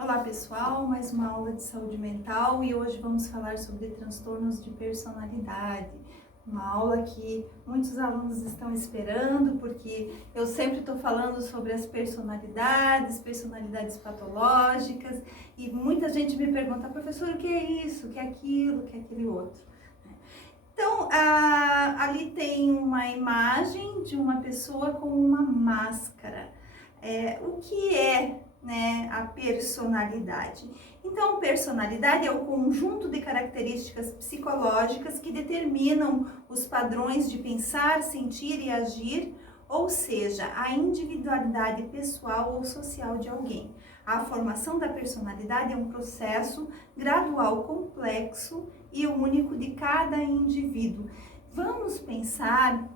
Olá pessoal, mais uma aula de saúde mental e hoje vamos falar sobre transtornos de personalidade. Uma aula que muitos alunos estão esperando porque eu sempre estou falando sobre as personalidades patológicas e muita gente me pergunta, professor, o que é isso, o que é aquilo, o que é aquele outro? Então, ali tem uma imagem de uma pessoa com uma máscara. O que é, né, a personalidade? Então, personalidade é o conjunto de características psicológicas que determinam os padrões de pensar, sentir e agir, ou seja, a individualidade pessoal ou social de alguém. A formação da personalidade é um processo gradual, complexo e único de cada indivíduo. Vamos pensar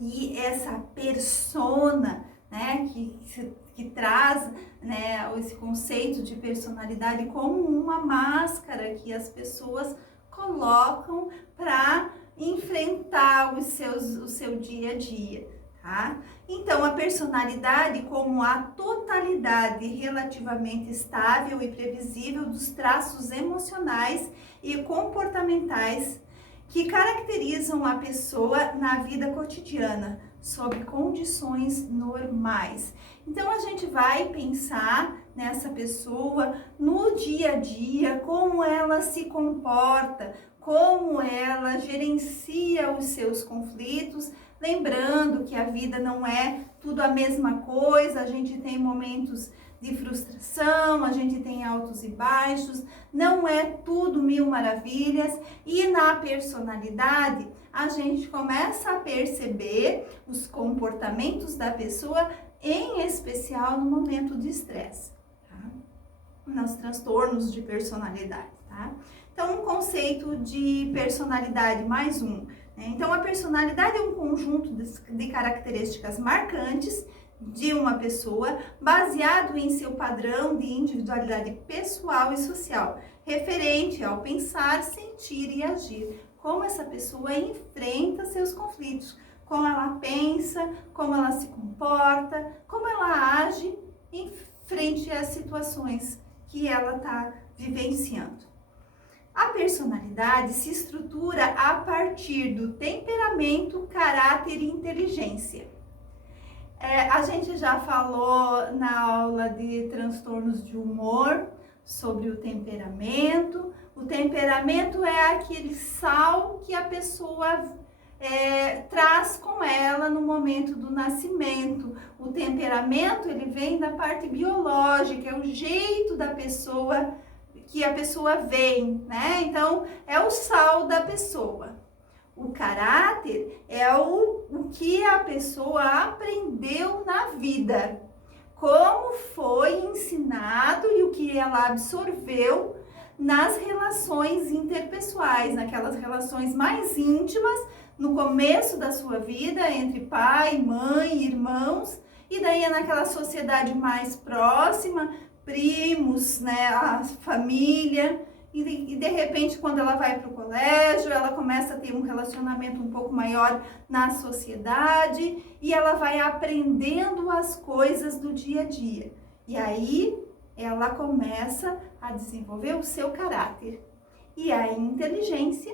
e essa persona, né, que traz, né, esse conceito de personalidade como uma máscara que as pessoas colocam para enfrentar o seu dia a dia, tá? Então, a personalidade como a totalidade relativamente estável e previsível dos traços emocionais e comportamentais que caracterizam a pessoa na vida cotidiana, sob condições normais. Então, a gente vai pensar nessa pessoa no dia a dia, como ela se comporta, como ela gerencia os seus conflitos, lembrando que a vida não é tudo a mesma coisa, a gente tem momentos de frustração, a gente tem altos e baixos, não é tudo mil maravilhas, e na personalidade a gente começa a perceber os comportamentos da pessoa, em especial no momento de estresse, tá? Nos transtornos de personalidade, tá? Então, um conceito de personalidade mais um, né? Então, a personalidade é um conjunto de características marcantes de uma pessoa, baseado em seu padrão de individualidade pessoal e social, referente ao pensar, sentir e agir, como essa pessoa enfrenta seus conflitos, como ela pensa, como ela se comporta, como ela age em frente às situações que ela está vivenciando. A personalidade se estrutura a partir do temperamento, caráter e inteligência. A gente já falou na aula de transtornos de humor sobre o temperamento. O temperamento é aquele sal que a pessoa traz com ela no momento do nascimento. O temperamento, ele vem da parte biológica, é o jeito da pessoa, que a pessoa vem, né? Então, é o sal da pessoa. O caráter é o que a pessoa aprendeu na vida, como foi ensinado e o que ela absorveu nas relações interpessoais, naquelas relações mais íntimas, no começo da sua vida, entre pai, mãe, irmãos, e daí é naquela sociedade mais próxima, primos, né, a família. E de repente, quando ela vai para o colégio, ela começa a ter um relacionamento um pouco maior na sociedade e ela vai aprendendo as coisas do dia a dia. E aí ela começa a desenvolver o seu caráter. E a inteligência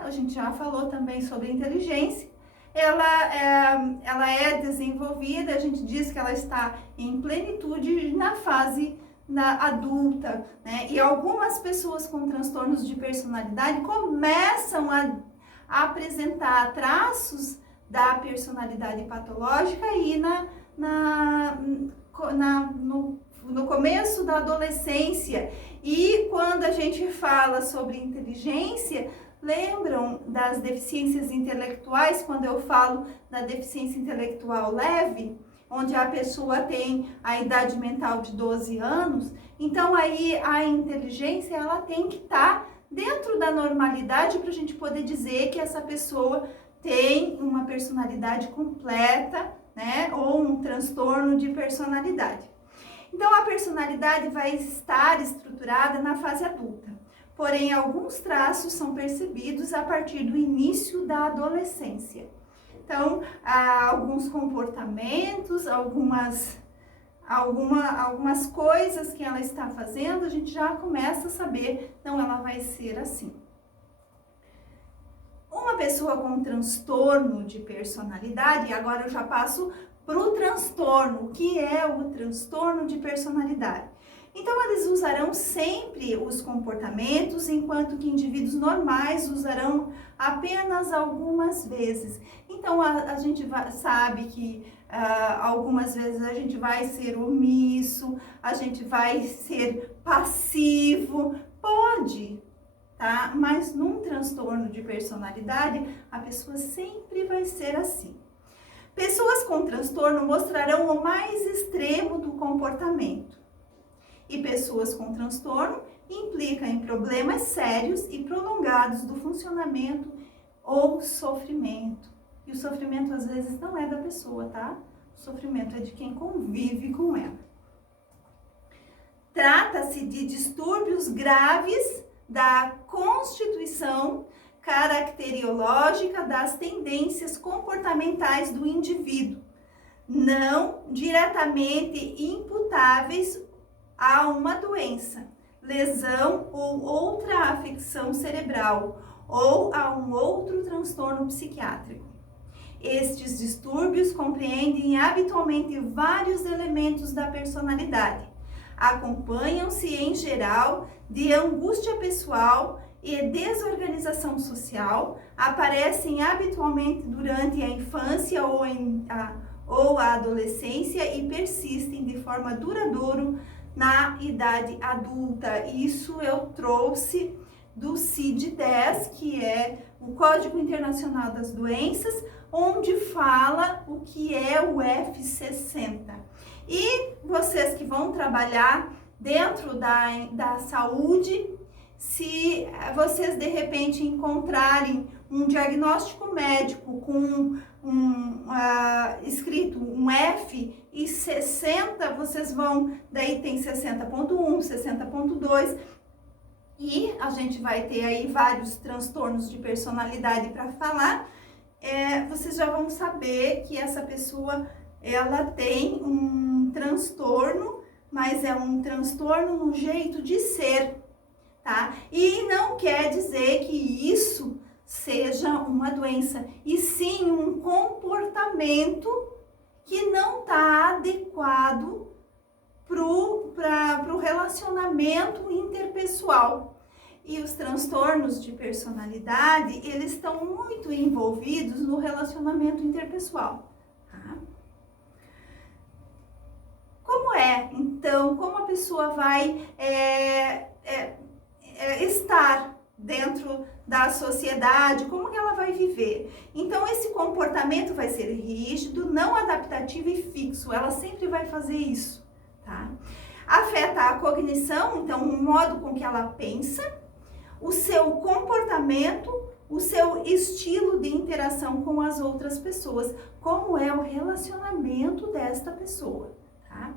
a gente já falou também sobre inteligência, ela é desenvolvida, a gente diz que ela está em plenitude na fase adulta, né? E algumas pessoas com transtornos de personalidade começam a apresentar traços da personalidade patológica e no começo da adolescência. E quando a gente fala sobre inteligência, lembram das deficiências intelectuais, quando eu falo da deficiência intelectual leve, onde a pessoa tem a idade mental de 12 anos, então aí a inteligência ela tem que estar dentro da normalidade para a gente poder dizer que essa pessoa tem uma personalidade completa, né, ou um transtorno de personalidade. Então a personalidade vai estar estruturada na fase adulta, porém alguns traços são percebidos a partir do início da adolescência. Então, alguns comportamentos, algumas algumas coisas que ela está fazendo, a gente já começa a saber, não, ela vai ser assim. Uma pessoa com transtorno de personalidade, agora eu já passo para o transtorno. O que é o transtorno de personalidade? Então, eles usarão sempre os comportamentos, enquanto que indivíduos normais usarão apenas algumas vezes. Então, a gente sabe que algumas vezes a gente vai ser omisso, a gente vai ser passivo, pode, tá? Mas num transtorno de personalidade, a pessoa sempre vai ser assim. Pessoas com transtorno mostrarão o mais extremo do comportamento. E pessoas com transtorno implicam em problemas sérios e prolongados do funcionamento ou sofrimento. E o sofrimento às vezes não é da pessoa, tá? O sofrimento é de quem convive com ela. Trata-se de distúrbios graves da constituição caracteriológica das tendências comportamentais do indivíduo, não diretamente imputáveis a uma doença, lesão ou outra afecção cerebral ou a um outro transtorno psiquiátrico. Estes distúrbios compreendem habitualmente vários elementos da personalidade. Acompanham-se, em geral, de angústia pessoal e desorganização social, aparecem habitualmente durante a infância ou a adolescência e persistem de forma duradoura na idade adulta. Isso eu trouxe do CID-10, que é o Código Internacional das Doenças, onde fala o que é o F60. E vocês que vão trabalhar dentro da saúde, se vocês de repente encontrarem um diagnóstico médico com escrito um F e 60, vocês vão, daí tem 60.1, 60.2, e a gente vai ter aí vários transtornos de personalidade para falar. Vocês já vão saber que essa pessoa, ela tem um transtorno, mas é um transtorno no jeito de ser, tá? E não quer dizer que isso seja uma doença, e sim um comportamento que não está adequado para o relacionamento interpessoal. E os transtornos de personalidade, eles estão muito envolvidos no relacionamento interpessoal. Tá? Como a pessoa vai estar dentro da sociedade, como que ela vai viver? Então, esse comportamento vai ser rígido, não adaptativo e fixo, ela sempre vai fazer isso, tá? Afeta a cognição, então, o modo com que ela pensa, o seu comportamento, o seu estilo de interação com as outras pessoas, como é o relacionamento desta pessoa, tá?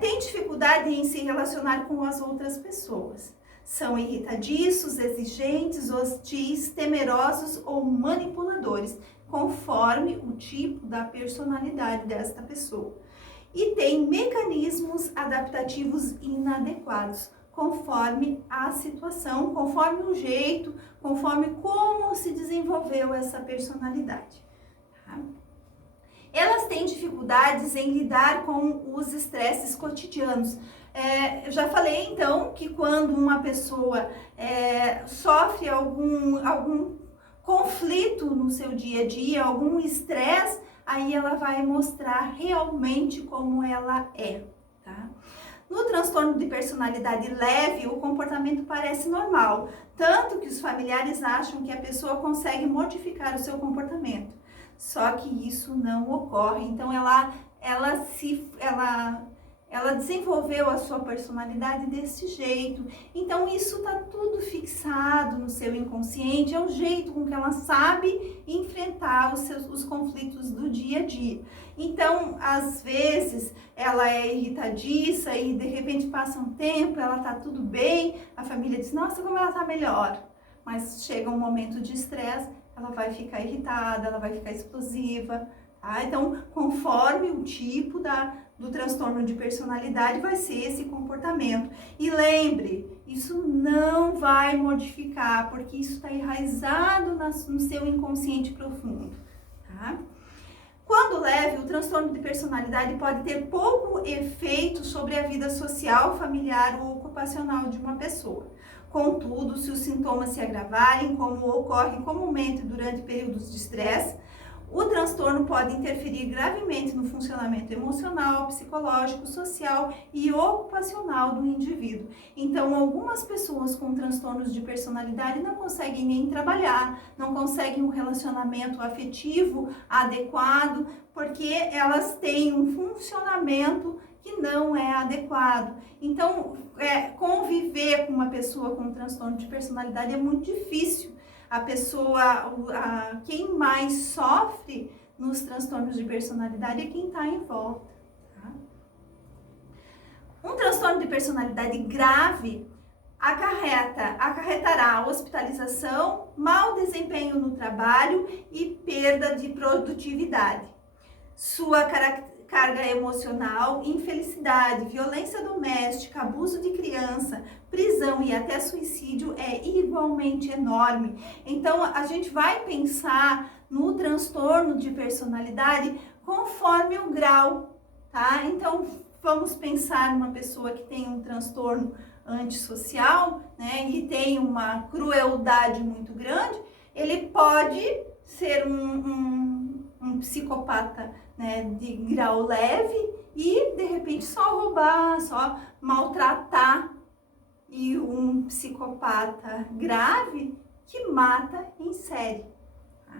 Tem dificuldade em se relacionar com as outras pessoas. São irritadiços, exigentes, hostis, temerosos ou manipuladores, conforme o tipo da personalidade desta pessoa. E tem mecanismos adaptativos inadequados, conforme a situação, conforme o jeito, conforme como se desenvolveu essa personalidade. Tá? Elas têm dificuldades em lidar com os estresses cotidianos. Eu já falei, então, que quando uma pessoa sofre algum conflito no seu dia a dia, algum estresse, aí ela vai mostrar realmente como ela é, tá? No transtorno de personalidade leve, o comportamento parece normal, tanto que os familiares acham que a pessoa consegue modificar o seu comportamento. Só que isso não ocorre. Então, ela desenvolveu a sua personalidade desse jeito. Então, isso está tudo fixado no seu inconsciente, é o jeito com que ela sabe enfrentar os conflitos do dia a dia. Então, às vezes, ela é irritadiça e, de repente, passa um tempo, ela está tudo bem, a família diz, nossa, como ela está melhor. Mas chega um momento de estresse, ela vai ficar irritada, ela vai ficar explosiva, tá? Então, conforme o tipo do transtorno de personalidade vai ser esse comportamento. E lembre, isso não vai modificar, porque isso está enraizado no seu inconsciente profundo, tá? Quando leve, o transtorno de personalidade pode ter pouco efeito sobre a vida social, familiar ou ocupacional de uma pessoa. Contudo, se os sintomas se agravarem, como ocorre comumente durante períodos de estresse, o transtorno pode interferir gravemente no funcionamento emocional, psicológico, social e ocupacional do indivíduo. Então, algumas pessoas com transtornos de personalidade não conseguem nem trabalhar, não conseguem um relacionamento afetivo adequado, porque elas têm um funcionamento que não é adequado. Então, conviver com uma pessoa com transtorno de personalidade é muito difícil. Quem mais sofre nos transtornos de personalidade é quem está em volta. Tá? Um transtorno de personalidade grave acarretará hospitalização, mau desempenho no trabalho e perda de produtividade. Sua carga emocional, infelicidade, violência doméstica, abuso de criança, prisão e até suicídio é igualmente enorme. Então, a gente vai pensar no transtorno de personalidade conforme o grau, tá? Então, vamos pensar numa pessoa que tem um transtorno antissocial, né, e tem uma crueldade muito grande, ele pode ser um psicopata, né, de grau leve e de repente só roubar, só maltratar, e um psicopata grave que mata em série. Tá?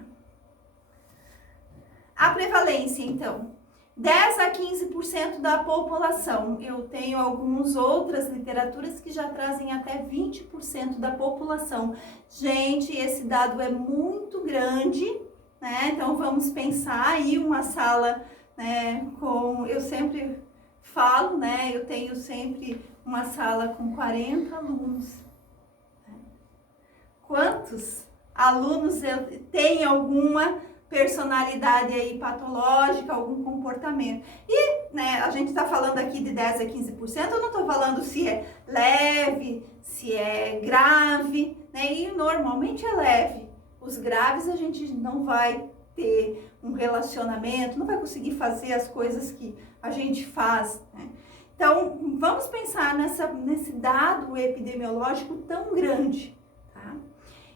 A prevalência, então, 10 a 15% da população. Eu tenho algumas outras literaturas que já trazem até 20% da população. Gente, esse dado é muito grande, né? Então vamos pensar aí uma sala, né, eu sempre falo, né, eu tenho sempre uma sala com 40 alunos. Né? Quantos alunos têm alguma personalidade aí patológica, algum comportamento? E, né, a gente está falando aqui de 10 a 15%, eu não estou falando se é leve, se é grave, né, e normalmente é leve. Os graves a gente não vai ter um relacionamento, não vai conseguir fazer as coisas que a gente faz, né? Então, vamos pensar nesse dado epidemiológico tão grande, tá?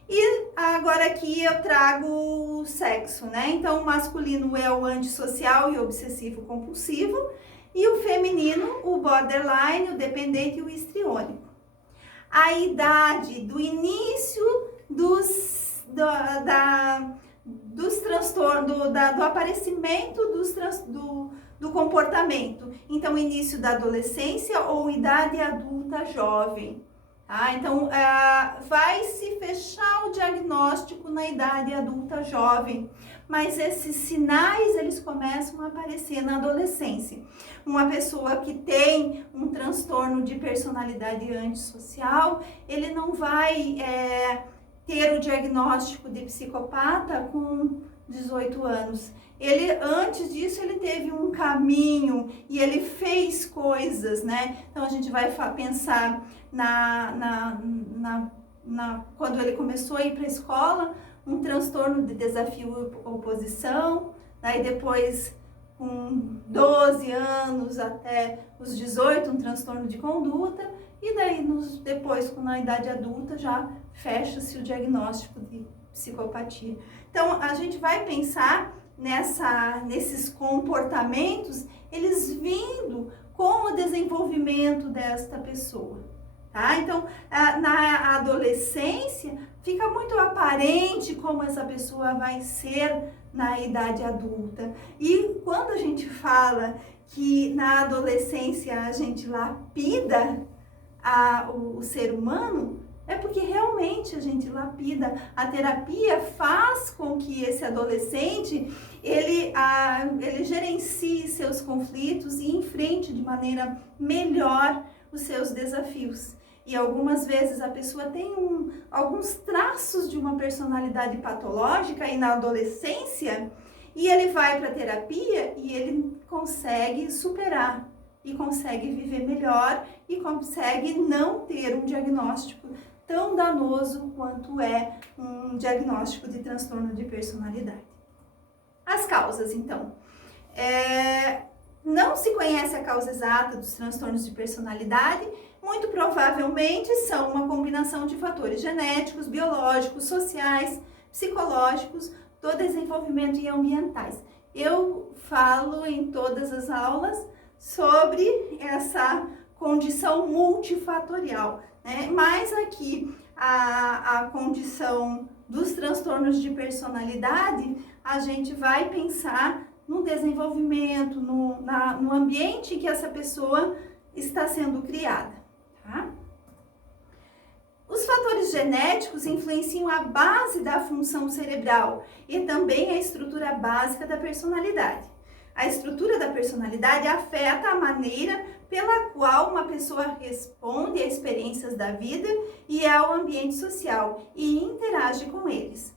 E agora aqui eu trago o sexo, né? Então, o masculino é o antissocial e obsessivo compulsivo, e o feminino, o borderline, o dependente e o histriônico. A idade do início do aparecimento do comportamento. Então, início da adolescência ou idade adulta jovem. Tá? Então, vai se fechar o diagnóstico na idade adulta jovem, mas esses sinais, eles começam a aparecer na adolescência. Uma pessoa que tem um transtorno de personalidade antissocial, ele não vai ter o diagnóstico de psicopata com 18 anos. Antes disso, ele teve um caminho e ele fez coisas, né? Então, a gente vai pensar quando ele começou a ir para a escola, um transtorno de desafio e oposição, daí depois, com 12 anos até os 18, um transtorno de conduta, e daí depois, na idade adulta, já fecha-se o diagnóstico de psicopatia. Então, a gente vai pensar nesses comportamentos, eles vindo com o desenvolvimento desta pessoa, tá? Então, na adolescência, fica muito aparente como essa pessoa vai ser na idade adulta. E quando a gente fala que na adolescência a gente lapida o ser humano, é porque realmente a gente lapida. A terapia faz com que esse adolescente, ele gerencie seus conflitos e enfrente de maneira melhor os seus desafios. E algumas vezes a pessoa tem alguns traços de uma personalidade patológica e na adolescência, E ele vai para a terapia e ele consegue superar, e consegue viver melhor, e consegue não ter um diagnóstico tão danoso quanto é um diagnóstico de transtorno de personalidade. As causas, então. Não se conhece a causa exata dos transtornos de personalidade, muito provavelmente são uma combinação de fatores genéticos, biológicos, sociais, psicológicos, do desenvolvimento e ambientais. Eu falo em todas as aulas sobre essa condição multifatorial, né? Mas aqui a condição dos transtornos de personalidade, a gente vai pensar no desenvolvimento, no ambiente que essa pessoa está sendo criada, tá? Os fatores genéticos influenciam a base da função cerebral e também a estrutura básica da personalidade. A estrutura da personalidade afeta a maneira pela qual uma pessoa responde às experiências da vida e ao ambiente social e interage com eles.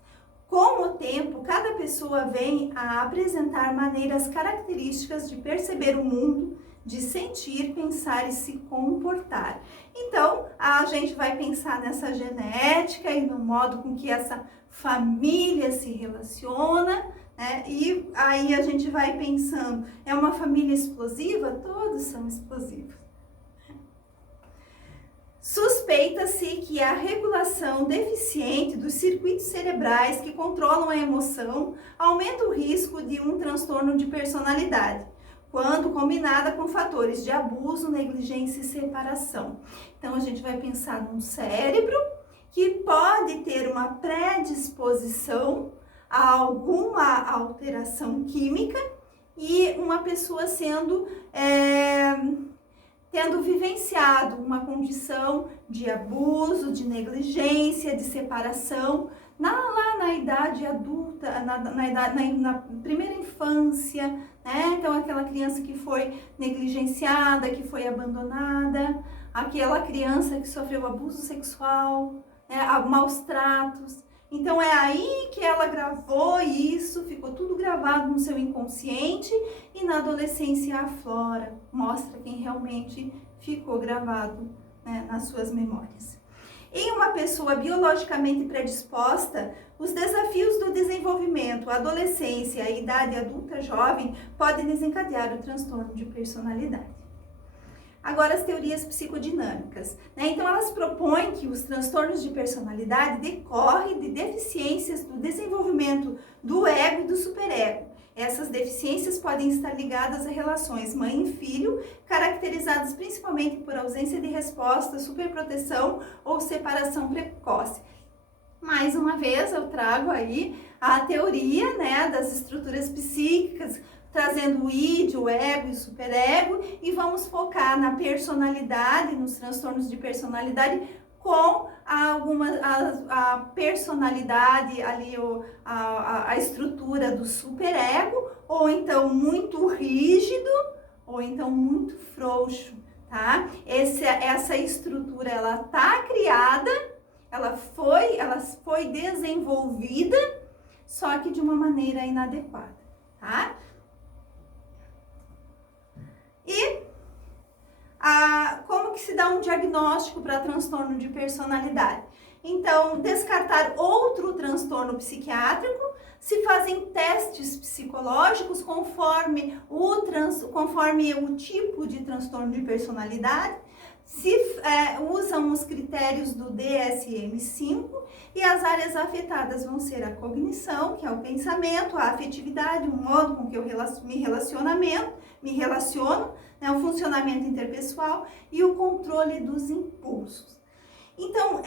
Com o tempo, cada pessoa vem a apresentar maneiras características de perceber o mundo, de sentir, pensar e se comportar. Então, a gente vai pensar nessa genética e no modo com que essa família se relaciona, né? E aí a gente vai pensando, é uma família explosiva? Todos são explosivos. Suspeita-se que a regulação deficiente dos circuitos cerebrais que controlam a emoção aumenta o risco de um transtorno de personalidade, quando combinada com fatores de abuso, negligência e separação. Então, a gente vai pensar num cérebro que pode ter uma predisposição a alguma alteração química e uma pessoa tendo vivenciado uma condição de abuso, de negligência, de separação, lá na idade adulta, na primeira infância, né? Então, aquela criança que foi negligenciada, que foi abandonada, aquela criança que sofreu abuso sexual, né? Maus tratos. Então, é aí que ela gravou isso, ficou tudo gravado no seu inconsciente e na adolescência aflora, mostra quem realmente ficou gravado, né, nas suas memórias. Em uma pessoa biologicamente predisposta, os desafios do desenvolvimento, a adolescência, a idade adulta jovem podem desencadear o transtorno de personalidade. Agora, as teorias psicodinâmicas, né? Então, elas propõem que os transtornos de personalidade decorrem de deficiências do desenvolvimento do ego e do superego. Essas deficiências podem estar ligadas a relações mãe e filho, caracterizadas principalmente por ausência de resposta, superproteção ou separação precoce. Mais uma vez, eu trago aí a teoria, né, das estruturas psíquicas, trazendo o id, o ego e o superego, e vamos focar na personalidade, nos transtornos de personalidade, com a personalidade ali, a estrutura do superego, ou então muito rígido, ou então muito frouxo, tá? Essa estrutura, ela tá criada, ela foi desenvolvida, só que de uma maneira inadequada, tá? E como que se dá um diagnóstico para transtorno de personalidade? Então, descartar outro transtorno psiquiátrico, se fazem testes psicológicos conforme o tipo de transtorno de personalidade, se usam os critérios do DSM-5 e as áreas afetadas vão ser a cognição, que é o pensamento, a afetividade, o modo com que eu me relaciono, né, o funcionamento interpessoal e o controle dos impulsos. Então,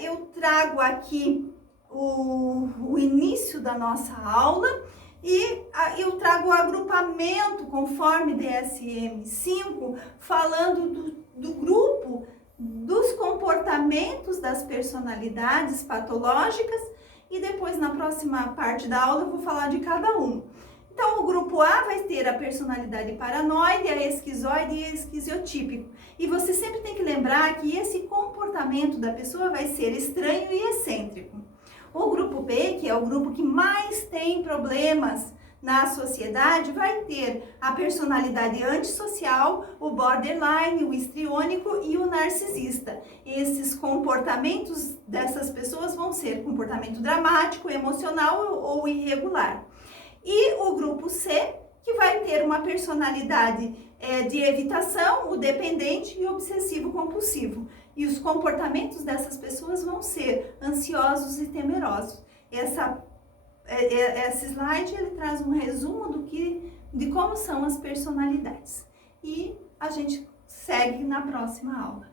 eu trago aqui o início da nossa aula e eu trago o agrupamento conforme DSM-5, falando do grupo dos comportamentos das personalidades patológicas, e depois na próxima parte da aula eu vou falar de cada um. Então, o grupo A vai ter a personalidade paranoide, a esquizoide e a esquiziotípico. E você sempre tem que lembrar que esse comportamento da pessoa vai ser estranho e excêntrico. O grupo B, que é o grupo que mais tem problemas, na sociedade vai ter a personalidade antissocial, o borderline, o histriônico e o narcisista. Esses comportamentos dessas pessoas vão ser comportamento dramático, emocional ou irregular. E o grupo C, que vai ter uma personalidade de evitação, o dependente e obsessivo compulsivo. E os comportamentos dessas pessoas vão ser ansiosos e temerosos. Esse slide ele traz um resumo de como são as personalidades. E a gente segue na próxima aula.